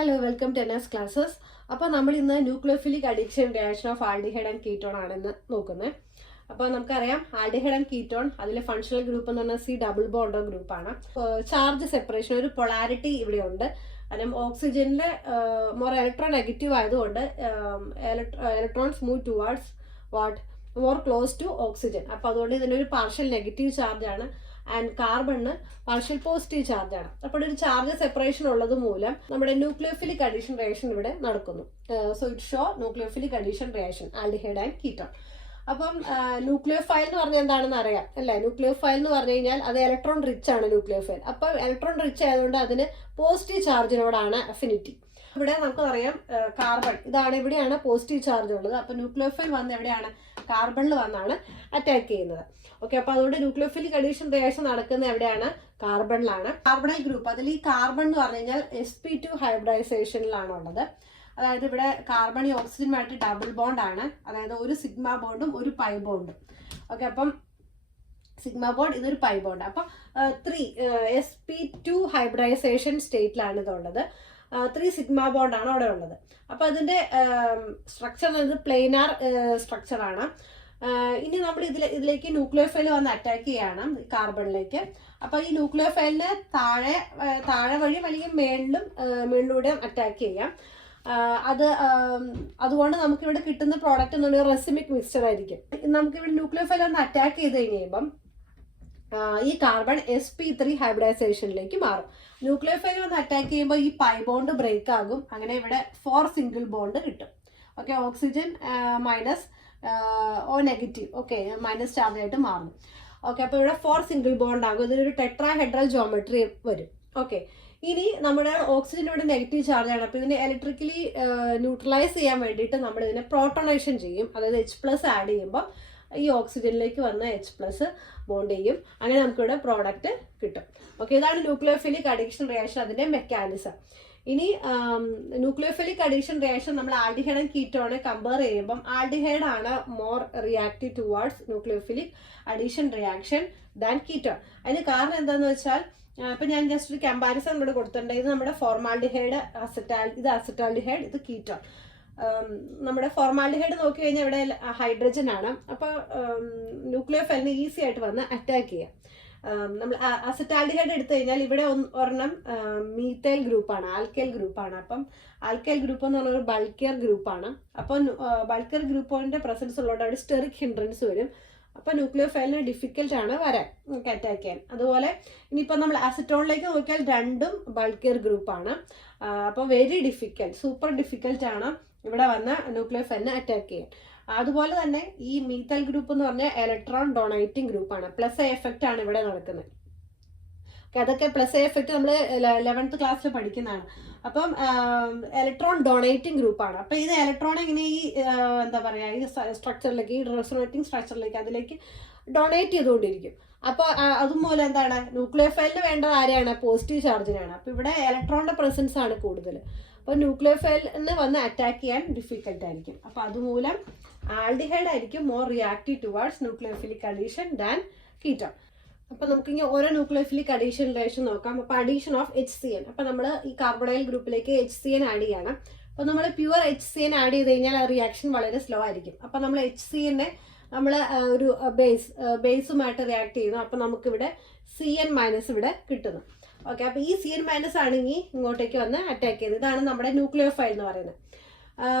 Hello welcome to NS classes. അപ്പോൾ നമ്മൾ ഇന്ന് nucleophilic addition reaction of aldehyde and ketone ആണെന്ന് നോക്കുന്നത്. അപ്പോൾ നമുക്കറിയാം ആൽഡിഹൈഡ് ആൻഡ് കീറ്റോൺ അതിലെ ഫങ്ഷണൽ ഗ്രൂപ്പ് എന്ന് പറഞ്ഞാൽ C ഡബിൾ ബോണ്ടോ ഗ്രൂപ്പാണ്. ചാർജ് സെപ്പറേഷൻ ഒരു പൊളാരിറ്റി ഇവിടെ ഉണ്ട്. കാരണം ഓക്സിജനിലെ മോർ ഇലക്ട്രോ നെഗറ്റീവ് ആയതുകൊണ്ട് electrons move towards more close to oxygen. അപ്പോൾ അതുകൊണ്ട് ഇതിനൊരു പാർഷ്യൽ നെഗറ്റീവ് ചാർജ് ആണ്. ആൻഡ് കാർബണിന് പാർഷ്യൽ പോസിറ്റീവ് ചാർജ് ആണ്. അപ്പോൾ ഒരു ചാർജ് സെപ്പറേഷൻ ഉള്ളത് മൂലം നമ്മുടെ ന്യൂക്ലിയോഫിലിക് അഡീഷൻ റിയാക്ഷൻ ഇവിടെ നടക്കുന്നു. So it show nucleophilic addition reaction aldehyde and ketone. അപ്പം ന്യൂക്ലിയോഫൈൽ എന്ന് പറഞ്ഞാൽ എന്താണെന്ന് അറിയാം അല്ലേ? ന്യൂക്ലിയോഫൈൽ എന്ന് പറഞ്ഞു കഴിഞ്ഞാൽ അത് ഇലക്ട്രോൺ റിച്ച് ആണ് ന്യൂക്ലിയോഫൈൽ. അപ്പം ഇലക്ട്രോൺ റിച്ച് ആയതുകൊണ്ട് അതിന് പോസിറ്റീവ് ചാർജിനോടാണ് അഫിനിറ്റി. ഇവിടെ നമുക്കറിയാം കാർബൺ ഇതാണ്, ഇവിടെയാണ് പോസിറ്റീവ് ചാർജ് ഉള്ളത്. അപ്പോൾ ന്യൂക്ലിയോഫൈൽ വന്ന് എവിടെയാണ്? കാർബണിൽ വന്നാണ് അറ്റാക്ക് ചെയ്യുന്നത്. ഓക്കെ, അപ്പോൾ അതുകൊണ്ട് ന്യൂക്ലിയോഫിലിക് അഡീഷൻ റിയാക്ഷൻ നടക്കുന്നത് എവിടെയാണ്? കാർബണിലാണ്. കാർബണൈൽ ഗ്രൂപ്പ് അതിൽ ഈ കാർബൺ എന്ന് പറഞ്ഞു കഴിഞ്ഞാൽ sp2 ഹൈബ്രിഡൈസേഷനിലാണ് ഉള്ളത്. അതായത് ഇവിടെ കാർബൺ ഈ ഓക്സിജനുമായിട്ട് ഡബിൾ ബോണ്ട് ആണ്. അതായത് ഒരു സിഗ്മ ബോണ്ടും ഒരു പൈ ബോണ്ടും. ഓക്കെ, അപ്പം സിഗ്മ ബോണ്ട് ഇതൊരു പൈ ബോണ്ട്. അപ്പം 3 sp2 ഹൈബ്രിഡൈസേഷൻ സ്റ്റേറ്റിലാണ് ഇതുള്ളത്. 3 സിഗ്മ ബോണ്ട് ആണ് അവിടെ ഉള്ളത്. അപ്പോൾ അതിൻ്റെ സ്ട്രക്ചർ പ്ലെയിനാർ സ്ട്രക്ചറാണ്. ഇനി നമ്മൾ ഇതിലേക്ക് ന്യൂക്ലിയോഫൈൽ വന്ന് അറ്റാക്ക് ചെയ്യണം കാർബണിലേക്ക്. അപ്പോൾ ഈ ന്യൂക്ലിയോഫൈലിന് താഴെ വഴിയും അല്ലെങ്കിൽ മേളിലൂടെ അറ്റാക്ക് ചെയ്യാം. അതുകൊണ്ട് നമുക്കിവിടെ കിട്ടുന്ന പ്രോഡക്റ്റ് എന്ന് പറയുന്നത് റെസിമിക് മിക്സ്ചർ ആയിരിക്കും. നമുക്കിവിടെ ന്യൂക്ലിയോഫൈൽ വന്ന് അറ്റാക്ക് ചെയ്ത് കഴിയുമ്പം ഈ കാർബൺ sp3 ഹൈബ്രിഡൈസേഷനിലേക്ക് മാറും. ന്യൂക്ലിയോഫൈൽ വന്ന് അറ്റാക്ക് ചെയ്യുമ്പോൾ ഈ പൈ ബോണ്ട് ബ്രേക്ക് ആകും. അങ്ങനെ ഇവിടെ 4 സിംഗിൾ ബോണ്ട് കിട്ടും. Okay, oxygen minus O negative, okay, minus charge ആയിട്ട് മാറും. ഓക്കെ, അപ്പോൾ ഇവിടെ 4 സിംഗിൾ ബോണ്ട് ആകും. ഇതിലൊരു ടെട്രാഹെഡ്രൽ ജോമെട്രി വരും. ഓക്കെ, ഇനി നമ്മുടെ ഓക്സിജൻ ഇവിടെ നെഗറ്റീവ് ചാർജ് ആണ്. അപ്പോൾ ഇതിനെ ഇലക്ട്രിക്കലി ന്യൂട്രലൈസ് ചെയ്യാൻ വേണ്ടിയിട്ട് നമ്മൾ ഇതിനെ പ്രോട്ടോണേഷൻ ചെയ്യും. അതായത് H+ ആഡ് ചെയ്യുമ്പോൾ ഈ ഓക്സിജനിലേക്ക് വന്ന് H+ ബോണ്ട് ചെയ്യും. അങ്ങനെ നമുക്കിവിടെ പ്രോഡക്റ്റ് കിട്ടും. ഓക്കെ, ഇതാണ് ന്യൂക്ലിയോഫിലിക് അഡിക്ഷൻ റിയാക്ഷൻ, അതിൻ്റെ മെക്കാനിസം. ഇനി ന്യൂക്ലിയോഫിലിക് അഡീഷൻ റിയാക്ഷൻ നമ്മൾ ആൽഡിഹൈഡ് ആൻഡ് കീറ്റോണെ കമ്പയർ ചെയ്യുമ്പം ആൽഡിഹൈഡ് ആണ് more reactive towards nucleophilic addition reaction than ketone. അതിന് കാരണം എന്താണെന്ന് വെച്ചാൽ ഇപ്പം ഞാൻ ജസ്റ്റ് ഒരു കമ്പാരിസൺ ഇവിടെ കൊടുത്തിട്ടുണ്ട്. ഇത് നമ്മുടെ ഫോർമാൽഡിഹൈഡ് ഇത് അസറ്റാൽഡിഹൈഡ്, ഇത് കീറ്റോൺ. നമ്മുടെ ഫോർമാൽഡിഹൈഡ് നോക്കി കഴിഞ്ഞാൽ ഇവിടെ ഹൈഡ്രജൻ ആണ്. അപ്പോൾ ന്യൂക്ലിയോഫൈലിന് ഈസി ആയിട്ട് വന്ന് അറ്റാക്ക് ചെയ്യാം. നമ്മൾ അസറ്റാൽഡിഹൈഡ് എടുത്തു കഴിഞ്ഞാൽ ഇവിടെ ഒരെണ്ണം മീത്തൈൽ ഗ്രൂപ്പാണ്, ആൽക്കൈൽ ഗ്രൂപ്പാണ്. അപ്പം ആൽക്കൈൽ ഗ്രൂപ്പ് എന്ന് പറഞ്ഞ ഒരു ബൾക്കിയർ ഗ്രൂപ്പാണ്. അപ്പം ബൾക്കിയർ ഗ്രൂപ്പിന്റെ പ്രസൻസ് ഉള്ളതുകൊണ്ട് അവിടെ സ്റ്റെറിക് ഹിൻഡ്രൻസ് വരും. അപ്പം ന്യൂക്ലിയോഫൈലിന് ഡിഫിക്കൽട്ട് ആണ് വരാൻ, അറ്റാക്ക് ചെയ്യാൻ. അതുപോലെ ഇനിയിപ്പോൾ നമ്മൾ അസറ്റോണിലേക്ക് നോക്കിയാൽ രണ്ടും ബൾക്കിയർ ഗ്രൂപ്പാണ്. അപ്പോൾ വെരി ഡിഫിക്കൽട്ട്, സൂപ്പർ ഡിഫിക്കൽട്ട് ആണ് ഇവിടെ വന്ന ന്യൂക്ലിയോഫൈലിനെ അറ്റാക്ക് ചെയ്യാൻ. അതുപോലെ തന്നെ ഈ മീത്തൽ ഗ്രൂപ്പ് എന്ന് പറഞ്ഞാൽ ഇലക്ട്രോൺ ഡൊണേറ്റിംഗ് ഗ്രൂപ്പാണ്. പ്ലസ് എഫക്റ്റ് ആണ് ഇവിടെ നടക്കുന്നത്. അതൊക്കെ പ്ലസ് എഫക്റ്റ് നമ്മൾ 11th ക്ലാസ്സിൽ പഠിക്കുന്നതാണ്. അപ്പം ഇലക്ട്രോൺ ഡൊണേറ്റിംഗ് ഗ്രൂപ്പാണ്. അപ്പം ഇത് ഇലക്ട്രോൺ ഇങ്ങനെ ഈ എന്താ പറയുക ഈ സ്ട്രക്ചറിലേക്ക്, ഈ റെസൊണേറ്റിംഗ് സ്ട്രക്ചറിലേക്ക് അതിലേക്ക് ഡൊണേറ്റ് ചെയ്തുകൊണ്ടിരിക്കും. അപ്പോൾ അതുമൂലം എന്താണ് ന്യൂക്ലിയോഫൈലിന് വേണ്ടത് ആരെയാണ്? പോസിറ്റീവ് ചാർജിനാണ്. അപ്പോൾ ഇവിടെ ഇലക്ട്രോണിൻ്റെ പ്രസൻസ് ആണ് കൂടുതൽ. അപ്പോൾ ന്യൂക്ലിയോഫൈലിന് വന്ന് അറ്റാക്ക് ചെയ്യാൻ ഡിഫിക്കൽട്ട് ആയിരിക്കും. അപ്പോൾ അതുമൂലം ആൽഡിഹൈഡ് ആയിരിക്കും more reactive towards nucleophilic addition than ketone. അപ്പോൾ നമുക്കിങ്ങനെ ഓരോ ന്യൂക്ലിയോഫിലിക് അഡീഷൻ റിയാക്ഷൻ നോക്കാം. അപ്പോൾ അഡീഷൻ ഓഫ് HCN. അപ്പോൾ നമ്മൾ ഈ കാർബണൈൽ ഗ്രൂപ്പിലേക്ക് HCN ആഡ് ചെയ്യണം. അപ്പോൾ നമ്മൾ പ്യുവർ HCN ആഡ് ചെയ്ത് കഴിഞ്ഞാൽ ആ റിയാക്ഷൻ വളരെ സ്ലോ ആയിരിക്കും. അപ്പോൾ നമ്മൾ HCN നമ്മൾ ഒരു ബേസുമായിട്ട് റിയാക്ട് ചെയ്യുന്നു. അപ്പോൾ നമുക്കിവിടെ CN- ഇവിടെ കിട്ടുന്നു. ഓക്കെ, അപ്പോൾ ഈ CN- ആണെങ്കിൽ ഇങ്ങോട്ടേക്ക് വന്ന് അറ്റാക്ക് ചെയ്യുന്നത്. ഇതാണ് നമ്മുടെ ന്യൂക്ലിയോഫൈൽ എന്ന് പറയുന്നത്.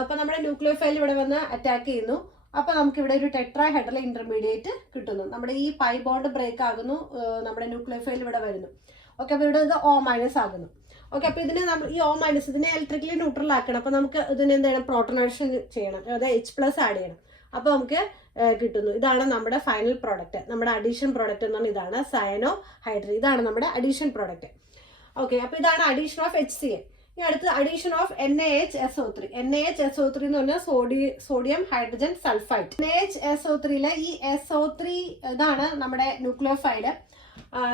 അപ്പോൾ നമ്മുടെ ന്യൂക്ലിയോഫൈൽ ഇവിടെ വന്ന് അറ്റാക്ക് ചെയ്യുന്നു. അപ്പോൾ നമുക്കിവിടെ ഒരു ടെട്രാഹെഡ്രൽ ഇന്റർമീഡിയറ്റ് കിട്ടുന്നു. നമ്മുടെ ഈ പൈ ബോണ്ട് ബ്രേക്ക് ആകുന്നു, നമ്മുടെ ന്യൂക്ലിയോഫൈൽ ഇവിടെ വരുന്നു. ഓക്കെ, അപ്പോൾ ഇവിടെ ഇത് O- ആകുന്നു. ഓക്കെ, അപ്പോൾ ഇതിനെ നമ്മൾ ഈ O- ഇതിനെ ഇലക്ട്രിക്കലി ന്യൂട്രൽ ആക്കണം. അപ്പോൾ നമുക്ക് ഇതിനെ എന്ത് ചെയ്യണം? പ്രോട്ടോണേഷൻ ചെയ്യണം, അതായത് H+ ആഡ് ചെയ്യണം. അപ്പോൾ നമുക്ക് കിട്ടുന്നു. ഇതാണ് നമ്മുടെ ഫൈനൽ പ്രോഡക്റ്റ്, നമ്മുടെ അഡീഷൻ പ്രോഡക്റ്റ് എന്ന് പറഞ്ഞാൽ ഇതാണ് സയനോ ഹൈഡ്രജൻ. ഇതാണ് നമ്മുടെ അഡീഷൻ പ്രോഡക്റ്റ്. ഓക്കെ, അപ്പോൾ ഇതാണ് അഡീഷൻ ഓഫ് HCN. ഇനി അടുത്ത അഡീഷൻ ഓഫ് NaHSO3. NaHSO3 എന്ന് പറഞ്ഞാൽ സോഡിയം ഹൈഡ്രജൻ സൾഫൈഡ്. NaHSO3 ഈ SO3 ഇതാണ് നമ്മുടെ ന്യൂക്ലിയോഫൈഡ്.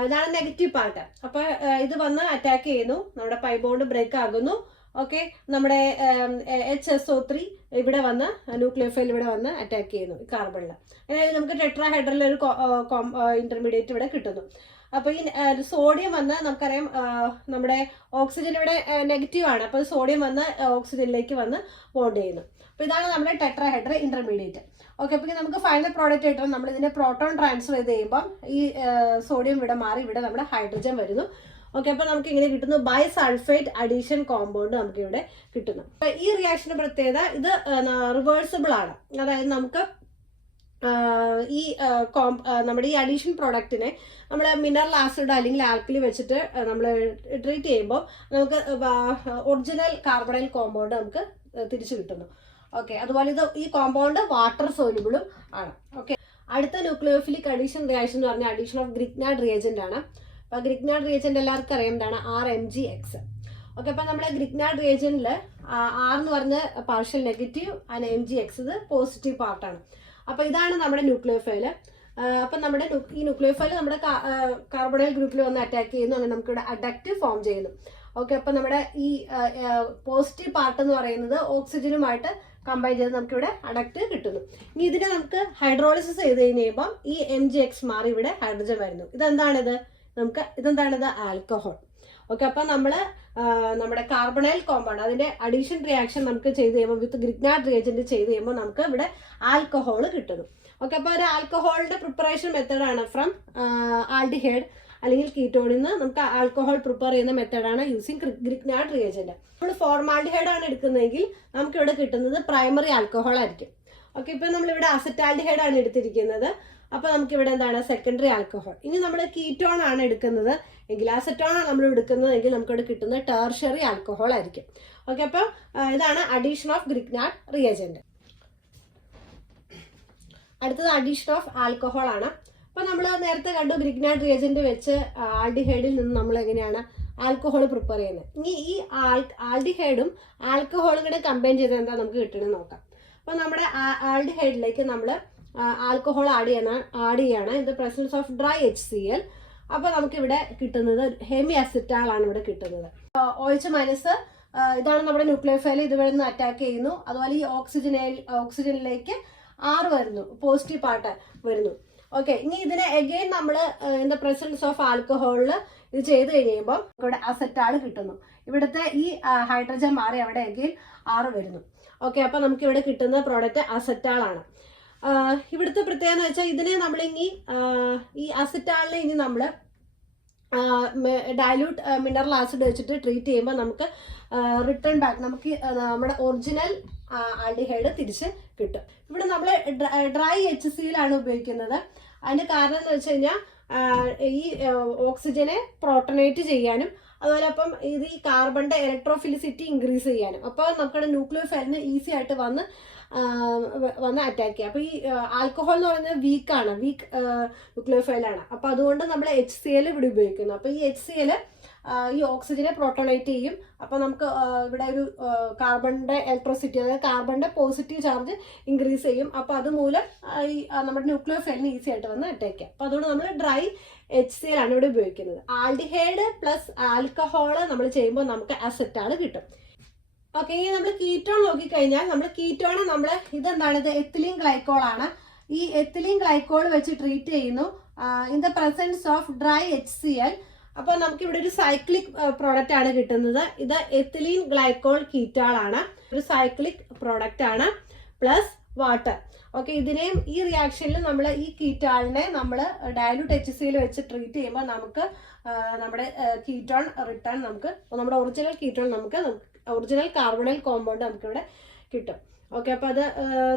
ഇതാണ് നെഗറ്റീവ് പാർട്ട്. അപ്പോൾ ഇത് വന്ന് അറ്റാക്ക് ചെയ്യുന്നു, നമ്മുടെ പൈ ബോണ്ട് ബ്രേക്ക് ആകുന്നു. ഓക്കെ, നമ്മുടെ HSO3 ഇവിടെ വന്ന് ന്യൂക്ലിയോഫൈൽ ഇവിടെ വന്ന് അറ്റാക്ക് ചെയ്യുന്നു ഈ കാർബണിൽ. അതായത് നമുക്ക് ടെട്രാഹൈഡ്രൽ ഒരു ഇന്റർമീഡിയറ്റ് ഇവിടെ കിട്ടുന്നു. അപ്പോൾ ഈ സോഡിയം വന്ന് നമുക്കറിയാം നമ്മുടെ ഓക്സിജൻ ഇവിടെ നെഗറ്റീവ് ആണ്, അപ്പോൾ സോഡിയം വന്ന് ഓക്സിജനിലേക്ക് വന്ന് ബോണ്ട് ചെയ്യുന്നു. അപ്പോൾ ഇതാണ് നമ്മുടെ ടെട്രാഹെഡ്ര ഇന്റർമീഡിയറ്റ്. ഓക്കെ, അപ്പോൾ നമുക്ക് ഫൈനൽ പ്രോഡക്റ്റ് ആയിട്ട് നമ്മൾ ഇതിന്റെ പ്രോട്ടോൺ ട്രാൻസ്ഫർ ചെയ്ത് കഴിയുമ്പോൾ ഈ സോഡിയം ഇവിടെ മാറി ഇവിടെ നമ്മുടെ ഹൈഡ്രജൻ വരുന്നു. ഓക്കെ, അപ്പോൾ നമുക്ക് ഇങ്ങനെ കിട്ടുന്നു ബൈസൾഫേറ്റ് അഡീഷൻ കോമ്പൗണ്ട് നമുക്ക് ഇവിടെ കിട്ടുന്നു. അപ്പോൾ ഈ റിയാക്ഷന്റെ പ്രത്യേകത ഇത് റിവേഴ്സിബിൾ ആണ്. അതായത് നമുക്ക് ഈ നമ്മുടെ ഈ അഡീഷൻ പ്രോഡക്റ്റിനെ നമ്മൾ മിനറൽ ആസിഡ് അല്ലെങ്കിൽ ആൽക്കലി വെച്ചിട്ട് നമ്മൾ ട്രീറ്റ് ചെയ്യുമ്പോൾ നമുക്ക് ഒറിജിനൽ കാർബണൈൽ കോമ്പൗണ്ട് നമുക്ക് തിരിച്ചു കിട്ടുന്നു. ഓക്കെ, അതുപോലെ ഈ കോമ്പൗണ്ട് വാട്ടർ സോല്യൂബിളും ആണ്. ഓക്കെ, അടുത്ത ന്യൂക്ലിയോഫിലിക് അഡീഷൻ റിയാക്ഷൻ എന്ന് പറഞ്ഞാൽ അഡീഷൻ ഓഫ് ഗ്രിഗ്നാർഡ് റിയേജന്റ് ആണ്. അപ്പോൾ ഗ്രിഗ്നാർഡ് റിയേജന്റ് എല്ലാവർക്കും അറിയാം എന്താണ്, RMgX. ഓക്കെ, അപ്പോൾ നമ്മുടെ ഗ്രിഗ്നാർഡ് റിയേജന്റിൽ R എന്ന് പറഞ്ഞ പാർഷ്യൽ നെഗറ്റീവ് ആൻഡ് MgX ഇത് പോസിറ്റീവ് പാർട്ടാണ്. അപ്പോൾ ഇതാണ് നമ്മുടെ ന്യൂക്ലിയോഫൈല്. അപ്പം നമ്മുടെ ഈ ന്യൂക്ലിയോഫൈല് നമ്മുടെ കാർബണൈൽ ഗ്രൂപ്പിൽ വന്ന് അറ്റാക്ക് ചെയ്യുന്നു, അങ്ങനെ നമുക്കിവിടെ അഡക്റ്റ് ഫോം ചെയ്യുന്നു. ഓക്കെ, അപ്പം നമ്മുടെ ഈ പോസിറ്റീവ് പാർട്ട് എന്ന് പറയുന്നത് ഓക്സിജനുമായിട്ട് കമ്പൈൻ ചെയ്ത് നമുക്കിവിടെ അഡക്റ്റ് കിട്ടുന്നു. ഇനി ഇതിനെ നമുക്ക് ഹൈഡ്രോളിസിസ് ചെയ്ത് കഴിയുമ്പം ഈ MgX മാറി ഇവിടെ ഹൈഡ്രജൻ വരുന്നു. ഇതെന്താണിത് ആൽക്കഹോൾ. ഓക്കെ, അപ്പം നമ്മൾ നമ്മുടെ കാർബണൈൽ കോമ്പൗണ്ട് അതിന്റെ അഡീഷൻ റിയാക്ഷൻ നമുക്ക് ചെയ്ത് കഴിയുമ്പോൾ വിത്ത് ഗ്രിഗ്നാർഡ് റിയേജന്റ് ചെയ്ത് കഴിയുമ്പോൾ നമുക്ക് ഇവിടെ ആൽക്കഹോൾ കിട്ടുന്നു. ഓക്കെ, അപ്പോൾ ഒരു ആൽക്കഹോളിന്റെ പ്രിപ്പറേഷൻ മെത്തേഡാണ് ഫ്രം ആൽഡിഹൈഡ് അല്ലെങ്കിൽ കീറ്റോണിൽ നിന്ന് നമുക്ക് ആൽക്കഹോൾ പ്രിപ്പയർ ചെയ്യുന്ന മെത്തേഡാണ് യൂസിങ് ഗ്രിഗ്നാർഡ് റിയേജന്റ്. നമ്മൾ ഫോർമാൽഡിഹൈഡ് ആണ് എടുക്കുന്നതെങ്കിൽ നമുക്ക് ഇവിടെ കിട്ടുന്നത് പ്രൈമറി ആൽക്കഹോൾ ആയിരിക്കും. ഓക്കെ, ഇപ്പം നമ്മളിവിടെ അസറ്റാൽഡിഹൈഡ് ആണ് എടുത്തിരിക്കുന്നത്, അപ്പോൾ നമുക്ക് ഇവിടെ എന്താണ് സെക്കൻഡറി ആൽക്കഹോൾ. ഇനി നമ്മൾ കീറ്റോൺ ആണ് എടുക്കുന്നത് എങ്കിൽ അസറ്റോൺ ആണ് നമ്മൾ എടുക്കുന്നതെങ്കിൽ നമുക്കിവിടെ കിട്ടുന്നത് ടെർഷ്യറി ആൽക്കഹോൾ ആയിരിക്കും. ഓക്കെ, അപ്പോൾ ഇതാണ് അഡീഷൻ ഓഫ് ഗ്രിഗ്നാർഡ് റിയേജന്റ്. അടുത്തത് അഡീഷൻ ഓഫ് ആൽക്കഹോൾ ആണ്. അപ്പോൾ നമ്മൾ നേരത്തെ കണ്ടു ഗ്രിഗ്നാർഡ് റിയേജന്റ് വെച്ച് ആൽഡിഹൈഡിൽ നിന്ന് നമ്മൾ എങ്ങനെയാണ് ആൽക്കഹോൾ പ്രിപ്പയർ ചെയ്യുന്നത്. ഇനി ഈ ആൽഡിഹൈഡും ആൽക്കഹോളും കൂടെ കമ്പൈൻ ചെയ്ത് എന്താ നമുക്ക് കിട്ടണമെന്ന് നോക്കാം. അപ്പോൾ നമ്മുടെ ആൽഡിഹൈഡിലേക്ക് നമ്മൾ ആൽക്കഹോൾ ആഡ് ചെയ്യാണ് in the presence of dry HCl. അപ്പോൾ നമുക്കിവിടെ കിട്ടുന്നത് ഹെമി അസിറ്റാൾ ആണ് ഇവിടെ കിട്ടുന്നത്. OH- ഇതാണ് നമ്മുടെ ന്യൂക്ലിയോഫൈൽ, ഇതുവരെ നിന്ന് അറ്റാക്ക് ചെയ്യുന്നു. അതുപോലെ ഈ ഓക്സിജനിലേക്ക് R വരുന്നു, പോസിറ്റീവ് പാർട്ട് വരുന്നു. ഓക്കെ, ഇനി ഇതിനെ എഗെയിൻ നമ്മൾ ഇൻ ദ പ്രസൻസ് ഓഫ് ആൽക്കഹോളിൽ ഇത് ചെയ്ത് കഴിയുമ്പോൾ ഇവിടെ അസറ്റാൾ കിട്ടുന്നു. ഇവിടുത്തെ ഈ ഹൈഡ്രജൻ മാറി അവിടെ എഗെയിൻ R വരുന്നു. ഓക്കെ, അപ്പോൾ നമുക്ക് ഇവിടെ കിട്ടുന്ന പ്രോഡക്റ്റ് അസറ്റാൾ ആണ്. ഇവിടുത്തെ പ്രത്യേകത എന്ന് വെച്ചാൽ ഇതിനെ നമ്മളിനി ഈ അസറ്റാളിനെ ഇനി നമ്മൾ ഡയലൂട്ട് മിനറൽ ആസിഡ് വെച്ചിട്ട് ട്രീറ്റ് ചെയ്യുമ്പോൾ നമുക്ക് റിട്ടേൺ ബാക്ക് നമുക്ക് നമ്മുടെ ഒറിജിനൽ ആൽഡിഹൈഡ് തിരിച്ച് കിട്ടും. ഇവിടെ നമ്മൾ ഡ്രൈ HCl ആണ് ഉപയോഗിക്കുന്നത്. അതിൻ്റെ കാരണം എന്ന് വെച്ച് കഴിഞ്ഞാൽ ഈ ഓക്സിജനെ പ്രോട്ടണേറ്റ് ചെയ്യാനും അതുപോലെ അപ്പം ഇത് ഈ കാർബണിന്റെ ഇലക്ട്രോഫിലിസിറ്റി ഇൻക്രീസ് ചെയ്യാനും അപ്പോൾ നമ്മുടെ ന്യൂക്ലിയോഫൈലിന് ഈസി ആയിട്ട് വന്ന് അറ്റാക്ക് ചെയ്യുക. അപ്പോൾ ഈ ആൽക്കഹോൾ എന്ന് പറയുന്നത് വീക്ക് ന്യൂക്ലിയോഫൈലാണ്. അപ്പോൾ അതുകൊണ്ട് നമ്മൾ HCl ഇവിടെ ഉപയോഗിക്കുന്നു. അപ്പോൾ ഈ HCl ഈ ഓക്സിജനെ പ്രോട്ടോണേറ്റ് ചെയ്യും. അപ്പോൾ നമുക്ക് ഇവിടെ ഒരു കാർബണിന്റെ ഇലക്ട്രോസിറ്റി അതായത് കാർബണിന്റെ പോസിറ്റീവ് ചാർജ് ഇൻക്രീസ് ചെയ്യും. അപ്പോൾ അതുമൂലം ഈ നമ്മുടെ ന്യൂക്ലിയോഫൈലിന് ഈസി ആയിട്ട് വന്ന് അറ്റാക്ക് ചെയ്യാം. അപ്പോൾ അതുകൊണ്ട് നമ്മൾ ഡ്രൈ HCl ആണ് ഇവിടെ ഉപയോഗിക്കുന്നത്. ആൽഡിഹൈഡ് പ്ലസ് ആൽക്കഹോള് നമ്മൾ ചെയ്യുമ്പോൾ നമുക്ക് അസറ്റാൾ കിട്ടും. ഓക്കെ, ഇനി നമ്മൾ കീറ്റോൺ നോക്കിക്കഴിഞ്ഞാൽ നമ്മൾ ഇതെന്താണ്, ഇത് എത്തിലീൻ ഗ്ലൈക്കോൾ ആണ്. ഈ എത്തിലീൻ ഗ്ലൈക്കോൾ വെച്ച് ട്രീറ്റ് ചെയ്യുന്നു in the presence of dry HCl. അപ്പോൾ നമുക്ക് ഇവിടെ ഒരു സൈക്ലിക് പ്രോഡക്റ്റ് ആണ് കിട്ടുന്നത്. ഇത് എത്തിലീൻ ഗ്ലൈക്കോൾ കീറ്റാൾ ആണ്, ഒരു സൈക്ലിക് പ്രോഡക്റ്റ് ആണ് പ്ലസ് വാട്ടർ. ഓക്കെ, ഇതിനെയും ഈ റിയാക്ഷനിൽ നമ്മൾ ഈ കീറ്റാളിനെ നമ്മൾ ഡയലൂട്ട് HCl വെച്ച് ട്രീറ്റ് ചെയ്യുമ്പോൾ നമുക്ക് നമ്മുടെ കീറ്റോൺ റിട്ടേൺ നമുക്ക് നമ്മുടെ ഒറിജിനൽ കീറ്റോൺ നമുക്ക് ഒറിജിനൽ കാർബണൈൽ കോമ്പൗണ്ട് നമുക്കിവിടെ കിട്ടും. ഓക്കെ, അപ്പോൾ അത്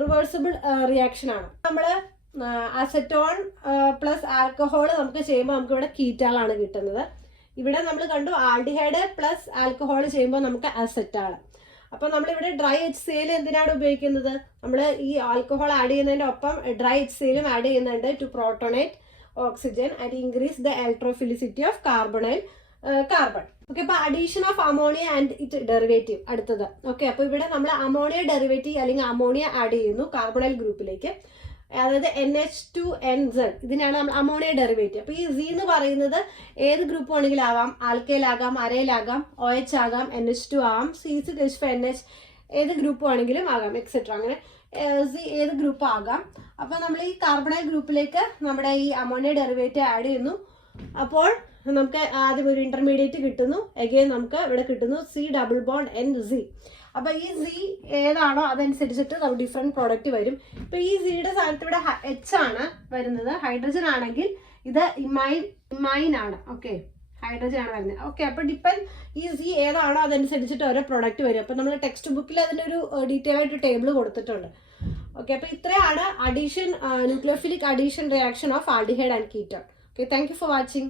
റിവേഴ്സിബിൾ റിയാക്ഷൻ ആണ്. നമ്മൾ അസറ്റോൺ പ്ലസ് ആൽക്കഹോൾ നമുക്ക് ചെയ്യുമ്പോൾ നമുക്ക് ഇവിടെ കീറ്റാളാണ് കിട്ടുന്നത്. ഇവിടെ നമ്മൾ കണ്ടു ആൽഡിഹൈഡ് പ്ലസ് ആൽക്കഹോൾ ചെയ്യുമ്പോൾ നമുക്ക് അസറ്റാൾ. അപ്പോൾ നമ്മളിവിടെ ഡ്രൈ HCl എന്തിനാണ് ഉപയോഗിക്കുന്നത്, നമ്മൾ ഈ ആൽക്കഹോൾ ആഡ് ചെയ്യുന്നതിൻ്റെ ഒപ്പം ഡ്രൈ HCലും ആഡ് ചെയ്യുന്നുണ്ട് to protonate oxygen and increase the electrophilicity of carbon. Okay, അപ്പോൾ addition of ammonia and it derivative അടുത്തത്. ഓക്കെ, അപ്പോൾ ഇവിടെ നമ്മൾ അമോണിയ ഡെറിവേറ്റീവ് അല്ലെങ്കിൽ അമോണിയ ആഡ് ചെയ്യുന്നു കാർബണൈൽ ഗ്രൂപ്പിലേക്ക്. അതായത് NH2NZ ഇതിനാണ് നമ്മൾ അമോണിയ ഡെറിവേറ്റീവ്. അപ്പോൾ ഈ Z എന്ന് പറയുന്നത് ഏത് ഗ്രൂപ്പ് വേണമെങ്കിലും ആവാം, ആൽക്കൈലാകാം, അരയിലാകാം, OH ആകാം, NH2 ആകാം, C6H5NH ഏത് ഗ്രൂപ്പ് വേണമെങ്കിലും ആകാം എക്സെട്ര. അങ്ങനെ Z ഏത് ഗ്രൂപ്പ് ആകാം. അപ്പോൾ നമ്മൾ ഈ കാർബണൈൽ ഗ്രൂപ്പിലേക്ക് നമ്മുടെ ഈ അമോണിയ ഡെറിവേറ്റീവ് ആഡ് ചെയ്യുന്നു. അപ്പോൾ നമുക്ക് ആദ്യം ഒരു ഇന്റർമീഡിയറ്റ് കിട്ടുന്നു. എഗെയിൻ നമുക്ക് ഇവിടെ കിട്ടുന്നു C double bond N Z. അപ്പോൾ ഈ Z ഏതാണോ അതനുസരിച്ചിട്ട് നമുക്ക് ഡിഫറെൻറ്റ് പ്രോഡക്റ്റ് വരും. ഇപ്പോൾ ഈ Zയുടെ സ്ഥാനത്ത് ഇവിടെ H ആണ് വരുന്നത്. ഹൈഡ്രജൻ ആണെങ്കിൽ ഇത് ഇമൈൻ ആണ്. ഓക്കെ, ഹൈഡ്രജൻ ആണ് വരുന്നത്. ഓക്കെ, അപ്പോൾ ഈ Z ഏതാണോ അതനുസരിച്ചിട്ട് ഓരോ പ്രോഡക്റ്റ് വരും. അപ്പോൾ നമ്മൾ ടെക്സ്റ്റ് ബുക്കിൽ അതിൻ്റെ ഒരു ഡീറ്റെയിൽ ആയിട്ട് ടേബിൾ കൊടുത്തിട്ടുണ്ട്. ഓക്കെ, അപ്പോൾ ഇത്രയാണ് nucleophilic addition reaction of aldehyde and ketone. Okay, thank you for watching.